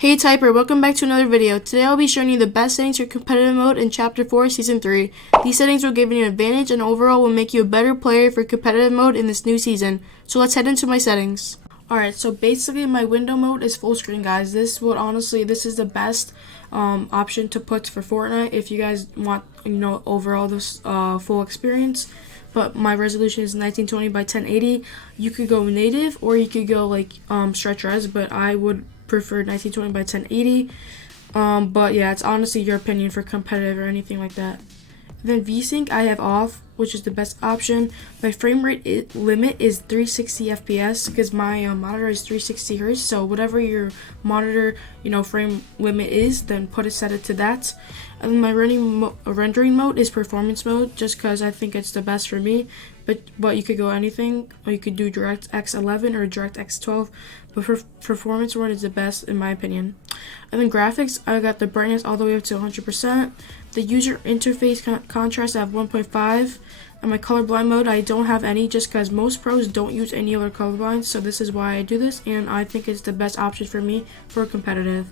Hey Typer, welcome back to another video. Today I'll be showing you the best settings for competitive mode in Chapter 4, Season 3. These settings will give you an advantage and overall will make you a better player for competitive mode in this new season. So let's head into my settings. Alright, so basically my window mode is full screen, guys. This is the best option to put for Fortnite if you guys want, overall this full experience. But my resolution is 1920 by 1080. You could go native or you could go like stretch res, but I would prefer 1920 by 1080. But yeah, it's honestly your opinion for competitive or anything like that. Then VSync I have off, which is the best option. My frame rate limit is 360 FPS because my monitor is 360 Hz. So whatever your monitor frame limit is, then set it to that. And then my rendering mode is performance mode, just because I think it's the best for me. But you could go anything, or you could do DirectX 11 or DirectX 12. But for performance mode is the best in my opinion. And then graphics, I got the brightness all the way up to 100%. The user interface contrast I have 1.5. And my colorblind mode I don't have any, just because most pros don't use any other colorblind. So this is why I do this, and I think it's the best option for me for competitive.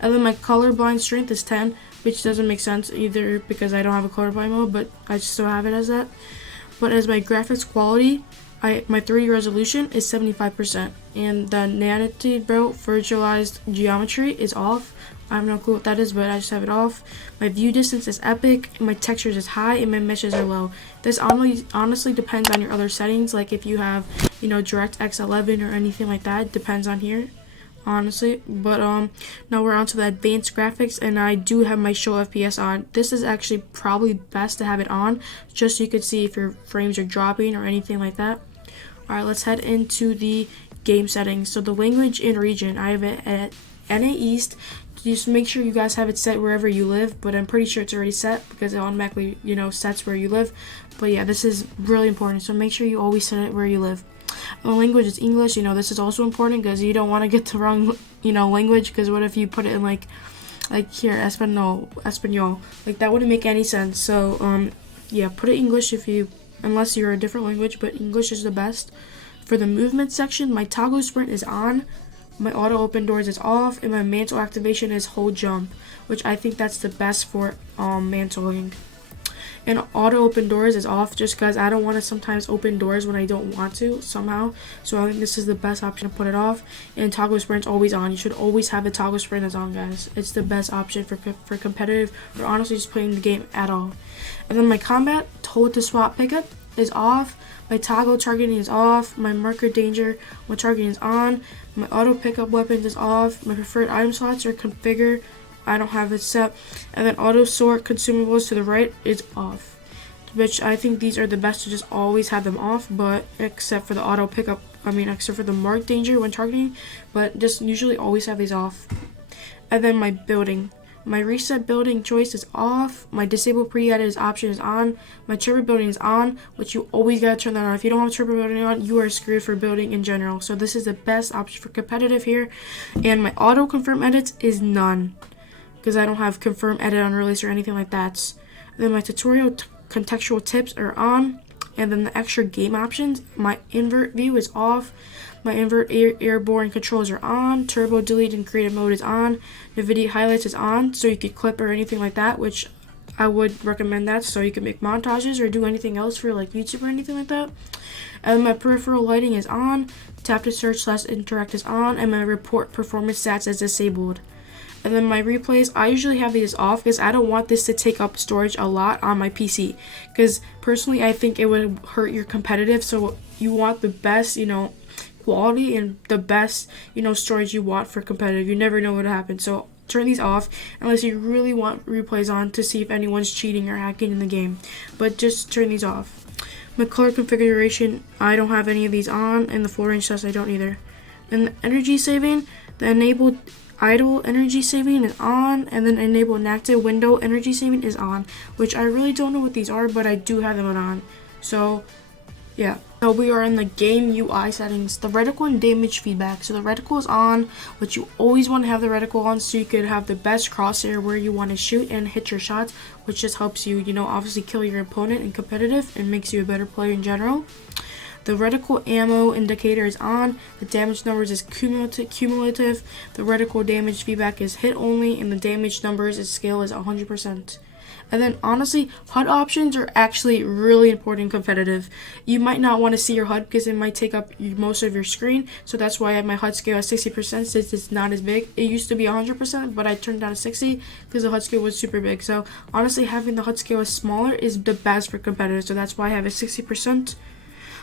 And then my colorblind strength is 10, which doesn't make sense either because I don't have a colorblind mode, but I still have it as that. But as my graphics quality, my 3D resolution is 75%, and the nanite virtualized geometry is off. I have no clue what that is, but I just have it off. My view distance is epic, my textures is high, and my meshes are low. This honestly depends on your other settings, like if you have, DirectX 11 or anything like that. It depends on here, honestly. But now we're on to the advanced graphics, and I do have my show FPS on. This is actually probably best to have it on, just so you could see if your frames are dropping or anything like that. Alright, let's head into the game settings. So the language and region, I have it at NA East. Just make sure you guys have it set wherever you live, but I'm pretty sure it's already set because it automatically, sets where you live. But yeah, this is really important, so make sure you always set it where you live. The language is English. This is also important because you don't want to get the wrong, language, because what if you put it in like here, Espanol, like that wouldn't make any sense. So yeah, put it English unless you're a different language, but English is the best. For the movement section, my toggle sprint is on, my auto open doors is off, and my mantle activation is hold jump, which I think that's the best for mantling. And auto open doors is off just because I don't want to sometimes open doors when I don't want to somehow. So I think this is the best option to put it off. And toggle sprint's always on. You should always have the toggle sprint as on, guys. It's the best option for competitive or honestly just playing the game at all. And then my combat hold to swap pickup is off. My toggle targeting is off. My marker danger when targeting is on. My auto pickup weapons is off. My preferred item slots are configured. I don't have it set. And then auto sort consumables to the right is off, which I think these are the best to just always have them off, but except for the auto pickup, except for the mark danger when targeting, but just usually always have these off. And then my building, my reset building choice is off. My disable pre-edited option is on. My trigger building is on, which you always gotta turn that on. If you don't have trigger building on, you are screwed for building in general. So this is the best option for competitive here. And my auto confirm edits is none, because I don't have confirm edit on release or anything like that. And then my tutorial contextual tips are on, and then the extra game options, my invert view is off, my invert airborne controls are on, turbo delete and creative mode is on, the video highlights is on, so you could clip or anything like that, which I would recommend that, so you can make montages or do anything else for like YouTube or anything like that. And my peripheral lighting is on, tap to search / interact is on, and my report performance stats is disabled. And then my replays, I usually have these off because I don't want this to take up storage a lot on my PC. Because personally, I think it would hurt your competitive. So you want the best, quality and the best, storage you want for competitive. You never know what will happen. So turn these off unless you really want replays on to see if anyone's cheating or hacking in the game. But just turn these off. My color configuration, I don't have any of these on. And the full range test, I don't either. And the energy saving, the enabled idle energy saving is on, and then enable inactive window energy saving is on, which I really don't know what these are, but I do have them on. So yeah, so we are in the game UI settings, the reticle and damage feedback. So the reticle is on, which you always want to have the reticle on so you could have the best crosshair where you want to shoot and hit your shots, which just helps you, obviously kill your opponent in competitive and makes you a better player in general. The reticle ammo indicator is on. The damage numbers is cumulative. The reticle damage feedback is hit only, and the damage numbers is scale is 100%. And then honestly, HUD options are actually really important and competitive. You might not want to see your HUD because it might take up most of your screen. So that's why I have my HUD scale at 60% since it's not as big. It used to be 100%, but I turned down to 60 because the HUD scale was super big. So honestly, having the HUD scale smaller is the best for competitive. So that's why I have it 60%.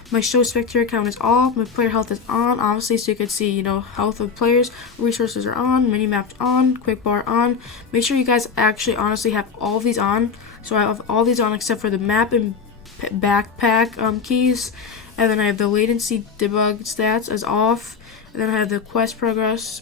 My show spectator count is off. My player health is on, obviously, so you can see, health of players. Resources are on. Minimap on. Quick bar on. Make sure you guys actually honestly have all of these on. So I have all these on except for the map and backpack keys. And then I have the latency debug stats as off. And then I have the quest progress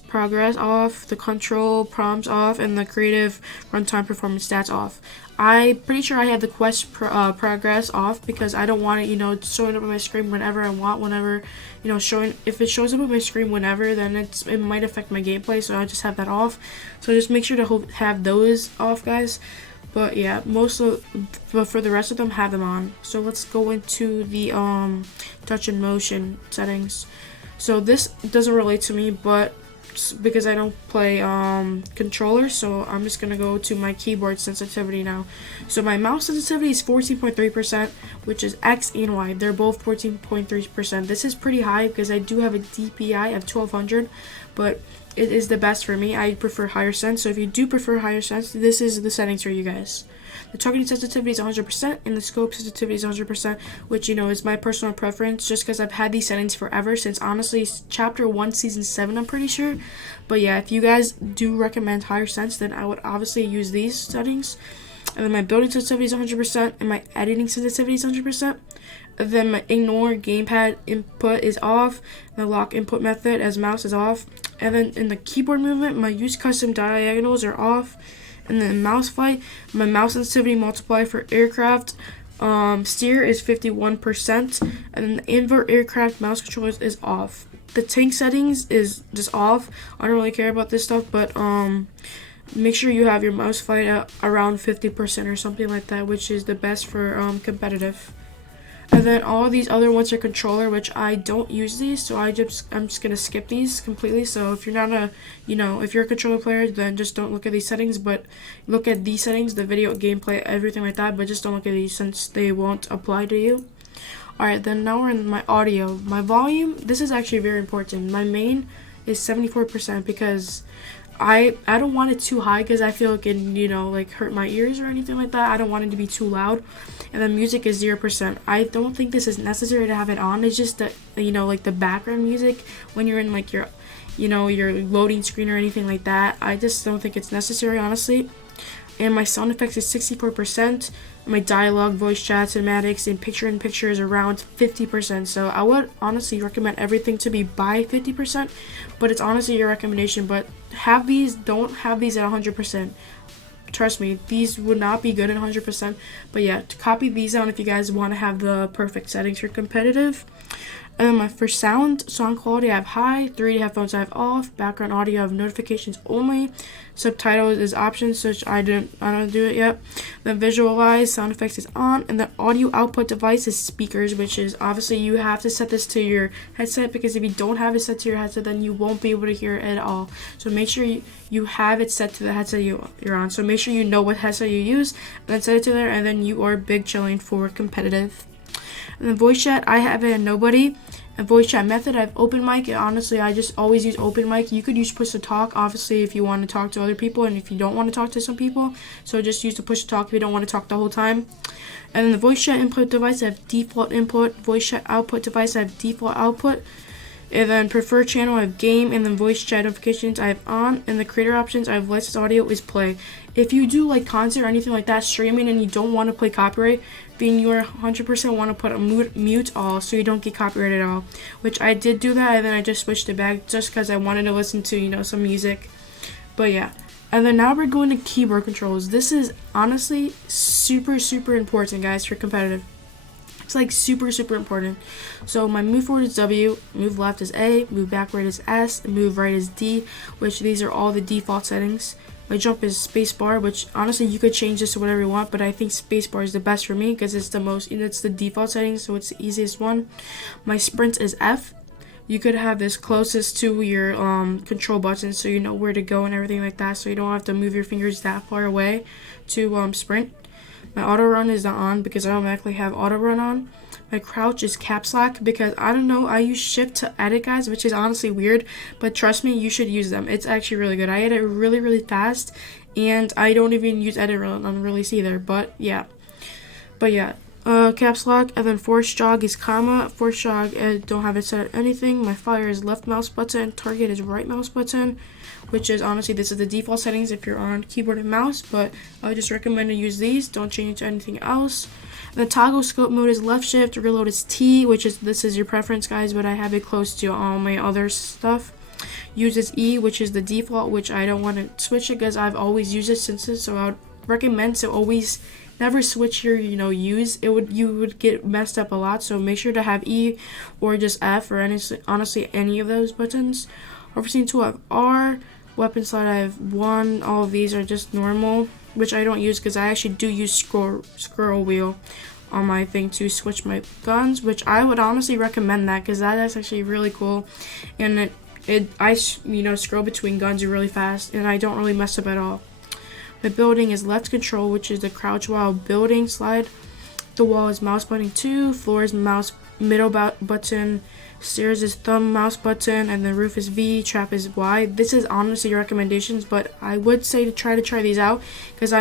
off, the control prompts off, and the creative runtime performance stats off. I'm pretty sure I have the quest progress off because I don't want it, showing up on my screen whenever I want, whenever, if it shows up on my screen whenever, then it might affect my gameplay, so I just have that off. So just make sure to have those off, guys. But yeah, but for the rest of them, have them on. So let's go into the touch and motion settings. So this doesn't relate to me, but because I don't play controller, so I'm just gonna go to my keyboard sensitivity now. So my mouse sensitivity is 14.3%, which is X and Y. They're both 14.3%. This is pretty high because I do have a DPI of 1200, but it is the best for me. I prefer higher sense, so if you do prefer higher sense, this is the settings for you guys. The targeting sensitivity is 100%, and the scope sensitivity is 100%, which, is my personal preference, just because I've had these settings forever, since, honestly, Chapter 1, Season 7, I'm pretty sure. But, yeah, if you guys do recommend higher sense, then I would obviously use these settings. And then my building sensitivity is 100%, and my editing sensitivity is 100%. And then my ignore gamepad input is off, the lock input method as mouse is off. And then in the keyboard movement, my use custom diagonals are off. And then mouse flight, my mouse sensitivity multiplier for aircraft steer is 51%, and then the invert aircraft mouse controllers is off. The tank settings is just off. I don't really care about this stuff, but make sure you have your mouse flight at around 50% or something like that, which is the best for competitive. And then all these other ones are controller, which I don't use these, so I'm just gonna skip these completely. So if you're not if you're a controller player, then just don't look at these settings, but look at these settings, the video, gameplay, everything like that, but just don't look at these since they won't apply to you. Alright, then now we're in my audio. My volume, this is actually very important. My main is 74% because I don't want it too high because I feel it can, hurt my ears or anything like that. I don't want it to be too loud. And then music is 0%. I don't think this is necessary to have it on. It's just that, the background music when you're in, your loading screen or anything like that. I just don't think it's necessary, honestly. And my sound effects is 64%. My dialogue, voice chat, cinematics, and picture-in-picture is around 50%. So I would honestly recommend everything to be by 50%, but it's honestly your recommendation. But don't have these at 100%. Trust me, these would not be good at 100%. But yeah, to copy these down if you guys want to have the perfect settings for competitive. And then for sound quality, I have high. 3D headphones I have off. Background audio I have notifications only. Subtitles is options, which I don't do it yet. Then visualize sound effects is on, and the audio output device is speakers, which is obviously you have to set this to your headset, because if you don't have it set to your headset, then you won't be able to hear it at all. So make sure you have it set to the headset you're on. So make sure you know what headset you use, and then set it to there, and then you are big chilling for competitive. And then voice chat, I have it at nobody. And voice chat method, I have open mic. And honestly, I just always use open mic. You could use push to talk, obviously, if you want to talk to other people, and if you don't want to talk to some people. So just use the push to talk if you don't want to talk the whole time. And then the voice chat input device, I have default input. Voice chat output device, I have default output. And then preferred channel, I have game. And then voice chat notifications, I have on. And the creator options, I have licensed audio is play. If you do like concert or anything like that, streaming, and you don't want to play copyright, then you are 100% want to put a mute all, so you don't get copyrighted at all. Which I did do that, and then I just switched it back just because I wanted to listen to some music. But yeah. And then now we're going to keyboard controls. This is honestly super important, guys, for competitive. It's like super important. So my move forward is W, move left is A, move backward is S, and move right is D, which these are all the default settings. My jump is spacebar, which honestly you could change this to whatever you want, but I think spacebar is the best for me because it's the default setting, so it's the easiest one. My sprint is F. You could have this closest to your control button, so you know where to go and everything like that, so you don't have to move your fingers that far away to sprint. My auto run is not on because I automatically have auto run on. My crouch is caps lock because I don't know, I use shift to edit, guys, which is honestly weird, but trust me, you should use them. It's actually really good. I edit really fast, and I don't even use edit on release either, but yeah. Caps lock, and then force jog is comma. Force jog, I don't have it set at anything. My fire is left mouse button. Target is right mouse button, which is honestly, this is the default settings if you're on keyboard and mouse, but I would just recommend to use these. Don't change it to anything else. The toggle scope mode is left shift. Reload is T, this is your preference, guys, but I have it close to all my other stuff. Use is E, which is the default, which I don't want to switch it because I've always used it since it, so I would recommend to always never switch your use. You would get messed up a lot, so make sure to have E or just F or honestly any of those buttons. Overseeing tool I have R. Weapon slide I have 1. All of these are just normal, which I don't use because I actually do use scroll wheel on my thing to switch my guns, which I would honestly recommend that because that is actually really cool, and I scroll between guns really fast and I don't really mess up at all. My building is left control, which is the crouch while building slide. The wall is mouse button 2. Floor is mouse middle button. Stairs is thumb mouse button, and the roof is V. Trap is Y. This is honestly your recommendations, but I would say to try these out because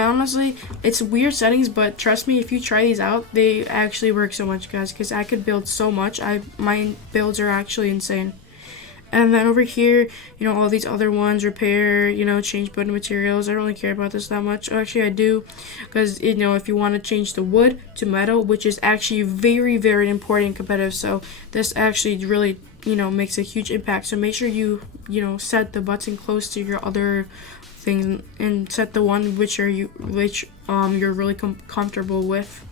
it's weird settings, but trust me, if you try these out, they actually work so much, guys, because I could build so much. My builds are actually insane. And then over here, all these other ones, repair, change button materials. I don't really care about this that much. Actually, I do, because, if you want to change the wood to metal, which is actually very important in competitive. So this actually really, makes a huge impact. So make sure you, set the button close to your other things and set the one which you're really comfortable with.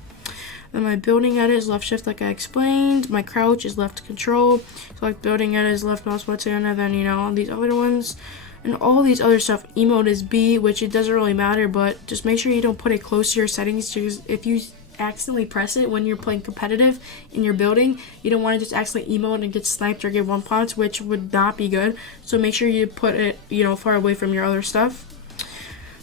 Then my building edit is left shift like I explained. My crouch is left control. Select building edit is left mouse button, and then all these other ones. And all these other stuff, emote is B, which it doesn't really matter, but just make sure you don't put it close to your settings, because if you accidentally press it when you're playing competitive in your building, you don't want to just accidentally emote and get sniped or get one punch, which would not be good. So make sure you put it, far away from your other stuff.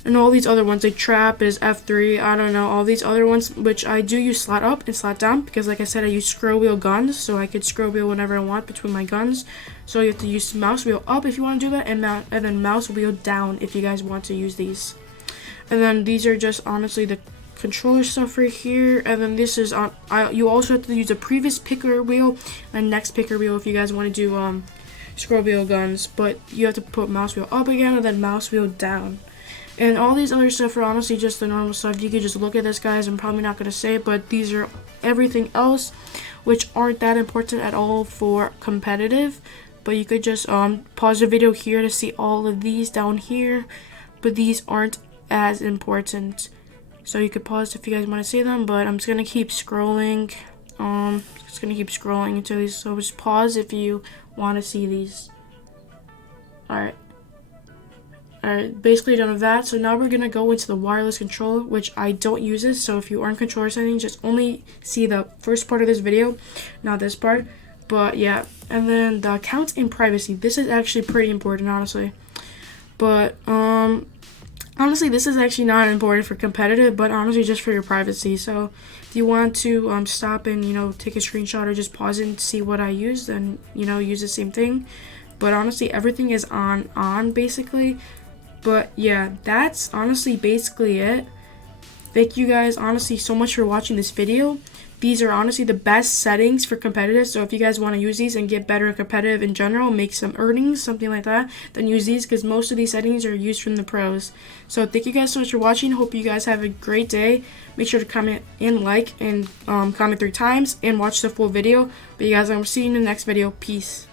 And all these other ones, like trap is F3, I don't know, all these other ones, which I do use slot up and slot down, because like I said, I use scroll wheel guns, so I could scroll wheel whenever I want between my guns. So you have to use mouse wheel up if you want to do that, and then mouse wheel down if you guys want to use these. And then these are just honestly the controller stuff right here, and then this is on. You also have to use the previous picker wheel and next picker wheel if you guys want to do scroll wheel guns, but you have to put mouse wheel up again and then mouse wheel down. And all these other stuff are honestly just the normal stuff. You could just look at this, guys. I'm probably not going to say it, but these are everything else, which aren't that important at all for competitive. But you could just pause the video here to see all of these down here. But these aren't as important. So you could pause if you guys want to see them, but I'm just going to keep scrolling. Just going to keep scrolling until these. So just pause if you want to see these. Alright. Alright, basically done with that. So now we're going to go into the wireless control, which I don't use this. So if you are in controller settings, just only see the first part of this video, not this part. But yeah, and then the accounts and privacy. This is actually pretty important, honestly. But honestly, this is actually not important for competitive, but honestly just for your privacy. So if you want to stop and take a screenshot or just pause it and see what I use, then use the same thing. But honestly, everything is on basically. But yeah, that's honestly basically it. Thank you guys honestly so much for watching this video. These are honestly the best settings for competitive, so if you guys want to use these and get better at competitive in general, make some earnings, something like that, then use these, because most of these settings are used from the pros. So thank you guys so much for watching. Hope you guys have a great day. Make sure to comment and like and comment 3 times and watch the full video. But you guys, I'm seeing you in the next video. Peace.